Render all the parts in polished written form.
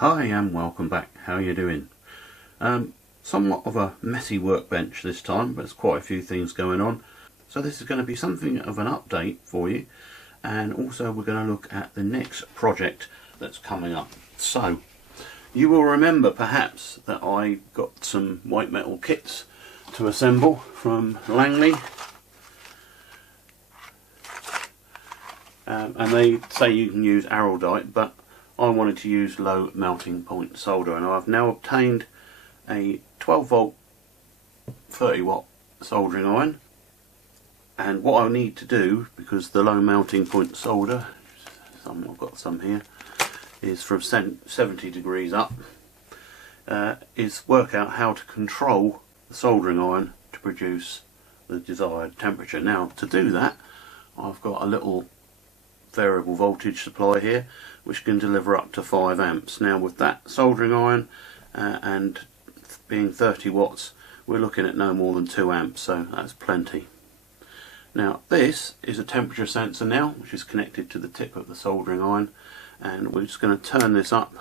Hi and welcome back. How are you doing? Somewhat of a messy workbench this time, but there's quite a few things going on. So this is going to be something of an update for you, and also we're going to look at the next project that's coming up. So you will remember perhaps that I got some white metal kits to assemble from Langley, and they say you can use araldite, but I wanted to use low melting point solder, and I've now obtained a 12 volt 30 watt soldering iron. And what I need to do, because the low melting point solder, I've got some here, is from 70 degrees up, is work out how to control the soldering iron to produce the desired temperature. Now to do that, I've got a little variable voltage supply here which can deliver up to 5 amps. Now with that soldering iron and being 30 watts, we're looking at no more than 2 amps, so that's plenty. Now this is a temperature sensor now, which is connected to the tip of the soldering iron, and we're just going to turn this up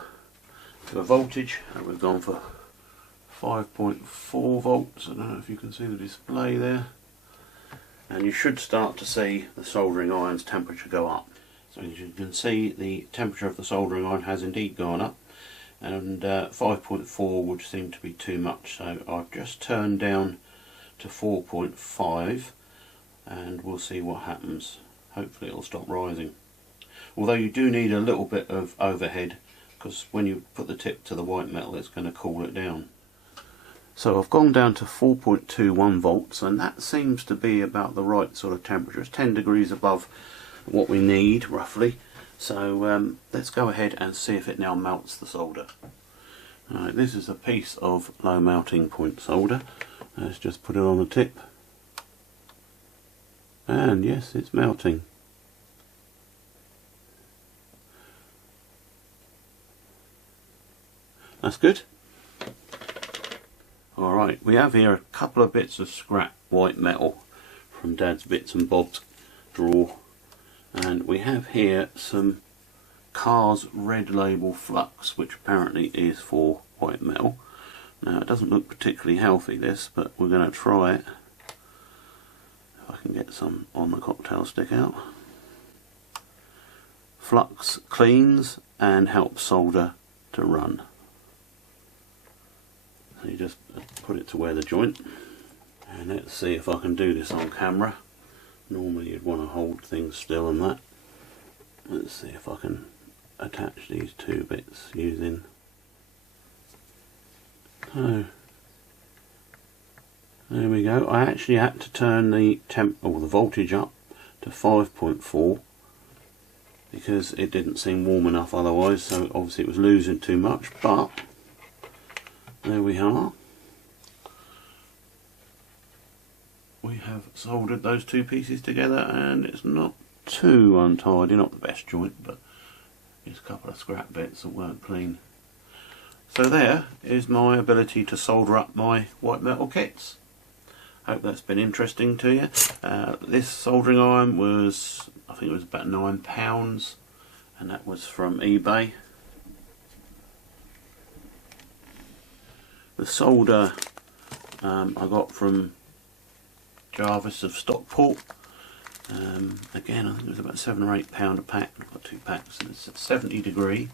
to a voltage, and we've gone for 5.4 volts. I don't know if you can see the display there, and you should start to see the soldering iron's temperature go up. So as you can see, the temperature of the soldering iron has indeed gone up, and 5.4 would seem to be too much, so I've just turned down to 4.5, and we'll see what happens. Hopefully it'll stop rising, although you do need a little bit of overhead, because when you put the tip to the white metal it's going to cool it down. So I've gone down to 4.21 volts, and that seems to be about the right sort of temperature. It's 10 degrees above what we need roughly, so let's go ahead and see if it now melts the solder. Alright, this is a piece of low melting point solder. Let's just put it on the tip, and yes, it's melting. That's good. Alright, we have here a couple of bits of scrap white metal from Dad's bits and bobs drawer, and we have here some Car's red label flux, which apparently is for white metal. Now it doesn't look particularly healthy, this, but we're going to try it. If I can get some on the cocktail stick out. Flux cleans and helps solder to run. So you just put it to wear the joint, and let's see if I can do this on camera. Normally you'd want to hold things still and that. Let's see if I can attach these two bits using... Oh, there we go. I actually had to turn the the voltage up to 5.4 because it didn't seem warm enough otherwise, so obviously it was losing too much, but there we are. We have soldered those two pieces together, and it's not too untidy, not the best joint, but it's a couple of scrap bits that weren't clean. So there is my ability to solder up my white metal kits. Hope that's been interesting to you. This soldering iron was, I think it was about £9, and that was from eBay. The solder I got from Jarvis of Stockport. Again, I think it was about £7 or £8 a pack. I've got 2 packs, and it's a 70 degree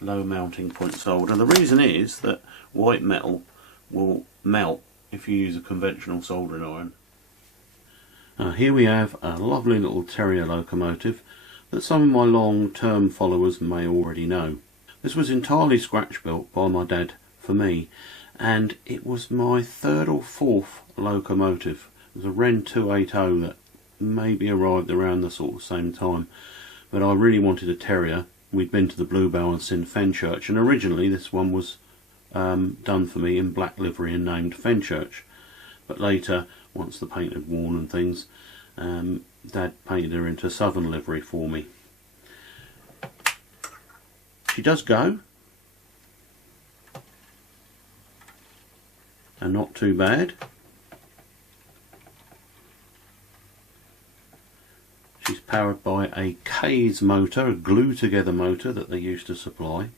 low melting point solder. The reason is that white metal will melt if you use a conventional soldering iron. Here we have a lovely little Terrier locomotive that some of my long-term followers may already know. This was entirely scratch built by my dad for me, and it was my 3rd or 4th locomotive. It was a Wren 280 that maybe arrived around the sort of same time, but I really wanted a Terrier. We'd been to the Bluebell and seen Fenchurch, and originally this one was done for me in black livery and named Fenchurch, but later, once the paint had worn and things, Dad painted her into Southern livery for me. She does go, and not too bad. She's powered by a Case motor, a glue together motor that they used to supply.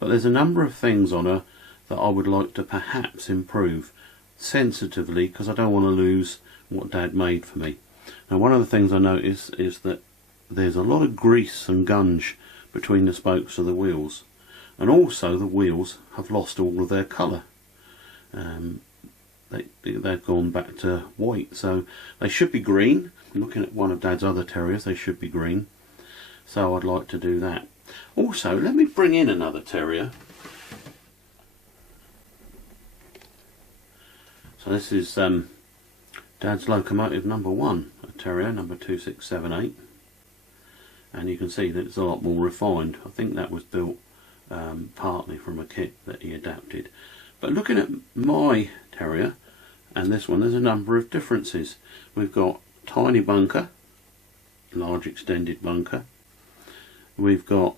but there's a number of things on her that I would like to perhaps improve sensitively, because I don't want to lose what Dad made for me. Now, one of the things I notice is that there's a lot of grease and gunge between the spokes of the wheels, and also the wheels have lost all of their colour. They've gone back to white, so they should be green. Looking at one of Dad's other Terriers, they should be green, so I'd like to do that. Also, let me bring in another Terrier. So this is Dad's Locomotive number 1, a Terrier number 2678, and you can see that it's a lot more refined. I think that was built partly from a kit that he adapted. But looking at my Terrier and this one, there's a number of differences. We've got tiny bunker, large extended bunker. We've got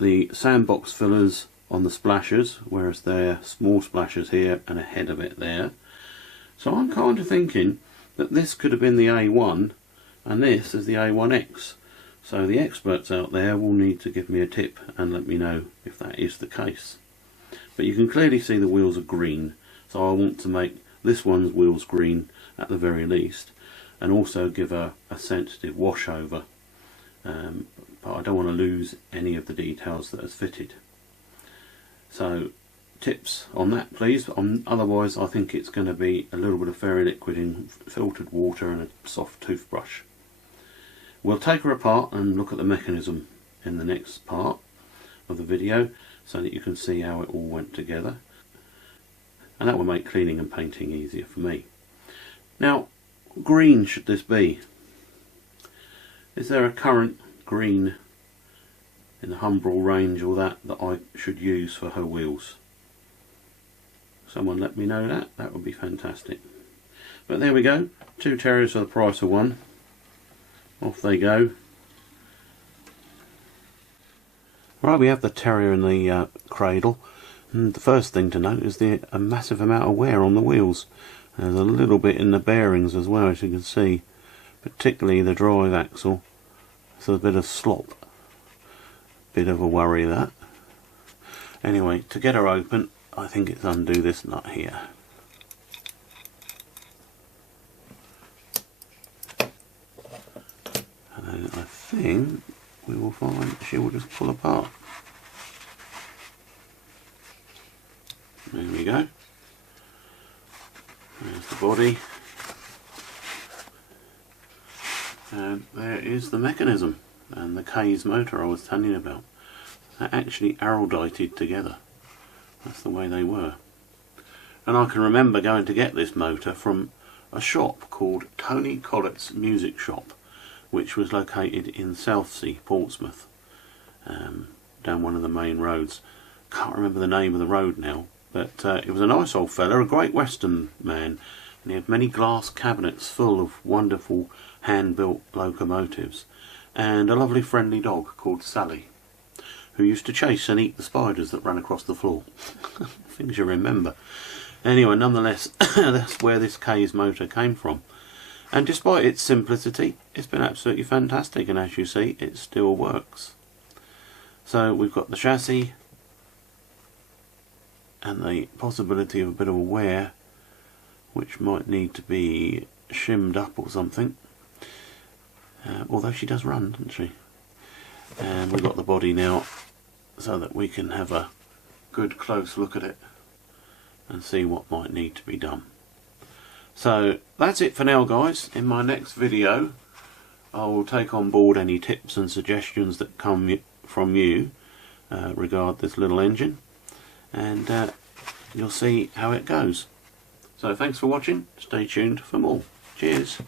the sandbox fillers on the splashers, whereas they're small splashers here and ahead of it there. So I'm kind of thinking that this could have been the A1 and this is the A1X. So the experts out there will need to give me a tip and let me know if that is the case. But you can clearly see the wheels are green, so I want to make this one's wheels green at the very least, and also give a sensitive wash over. But I don't want to lose any of the details that is fitted. So tips on that please. Otherwise I think it's going to be a little bit of fairy liquid in filtered water and a soft toothbrush. We'll take her apart and look at the mechanism in the next part of the video, so that you can see how it all went together, and that will make cleaning and painting easier for me. Now, green should this be? Is there a current green in the Humbrol range or that I should use for her wheels? Someone let me know that, that would be fantastic. But there we go, 2 Terriers for the price of 1. Off they go. Right, we have the Terrier in the cradle, and the first thing to note is a massive amount of wear on the wheels. There's a little bit in the bearings as well, as you can see, particularly the drive axle. So a bit of slop. Bit of a worry that. Anyway, to get her open, I think it's undo this nut here. And then I think we will find she will just pull apart. There we go. There's the body. And there is the mechanism and the K's motor I was telling you about. They're actually aerodated together. That's the way they were. And I can remember going to get this motor from a shop called Tony Collett's Music Shop, which was located in Southsea, Portsmouth, down one of the main roads. Can't remember the name of the road now, but it was a nice old fella, a great Western man, and he had many glass cabinets full of wonderful hand-built locomotives, and a lovely friendly dog called Sally, who used to chase and eat the spiders that ran across the floor. Things you remember. Anyway, nonetheless, that's where this K's motor came from. And despite its simplicity, it's been absolutely fantastic, and as you see, it still works. So we've got the chassis and the possibility of a bit of a wear, which might need to be shimmed up or something. Although she does run, doesn't she? And we've got the body now, so that we can have a good close look at it and see what might need to be done. So that's it for now, guys. In my next video I will take on board any tips and suggestions that come from you regarding this little engine, and you'll see how it goes. So thanks for watching, stay tuned for more. Cheers.